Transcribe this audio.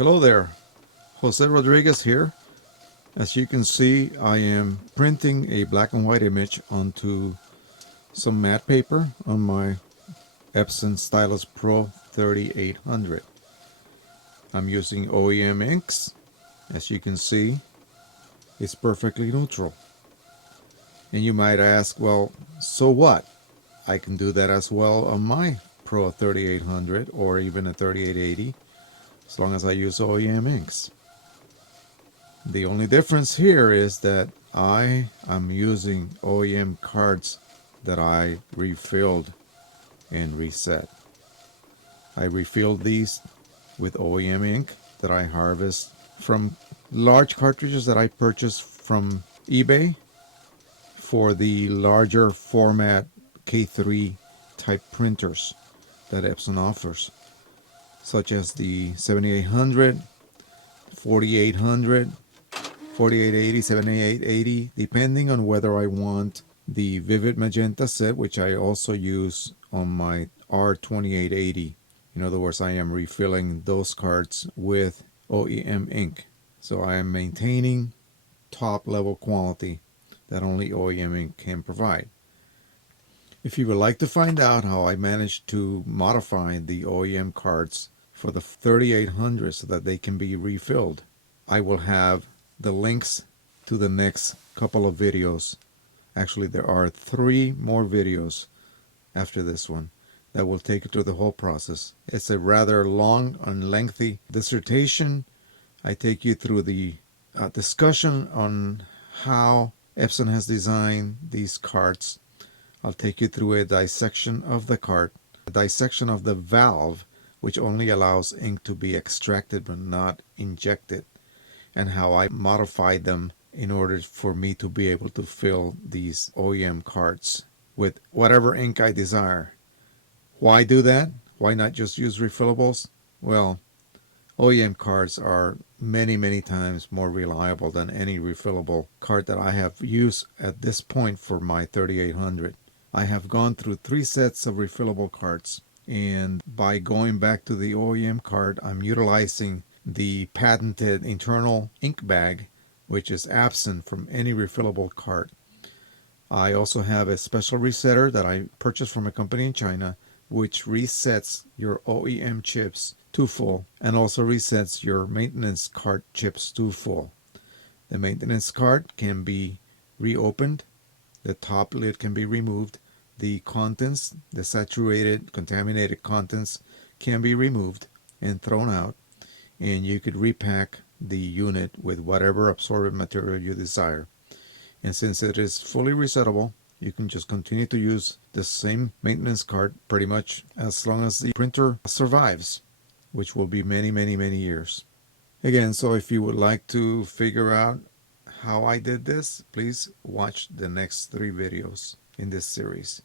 Hello there, Jose Rodriguez here. As you can see, I am printing a black and white image onto some matte paper on my EPSON Stylus Pro 3800. I'm using OEM inks. As you can see, it's perfectly neutral. And you might ask, well, so what? I can do that as well on my Pro 3800 or even a 3880, as long as I use OEM inks. The only difference here is that I am using OEM cards that I refilled and reset. I refilled these with OEM ink that I harvest from large cartridges that I purchased from eBay for the larger format K3 type printers that Epson offers, such as the 7800, 4800, 4880, 7880, depending on whether I want the vivid magenta set, which I also use on my R2880. In other words, I am refilling those cards with OEM ink. So I am maintaining top level quality that only OEM ink can provide. If you would like to find out how I managed to modify the OEM cards for the 3800 so that they can be refilled, I will have the links to the next couple of videos. Actually, there are 3 more videos after this one that will take you through the whole process. It's a rather long and lengthy dissertation. I take you through the discussion on how Epson has designed these cards. I'll take you through a dissection of the cart, a dissection of the valve, which only allows ink to be extracted but not injected, and how I modified them in order for me to be able to fill these OEM cards with whatever ink I desire. Why do that? Why not just use refillables? Well, OEM cards are many times more reliable than any refillable card that I have used at this point for my 3800. I have gone through 3 sets of refillable cards, and by going back to the OEM card, I'm utilizing the patented internal ink bag, which is absent from any refillable card. I also have a special resetter that I purchased from a company in China, which resets your OEM chips to full and also resets your maintenance cart chips to full. The maintenance cart can be reopened, the top lid can be removed, the contents, the saturated, contaminated contents can be removed and thrown out, and you could repack the unit with whatever absorbent material you desire. And since it is fully resettable, you can just continue to use the same maintenance cart pretty much as long as the printer survives, which will be many years. Again, so if you would like to figure out how I did this, please watch the next 3 videos in this series.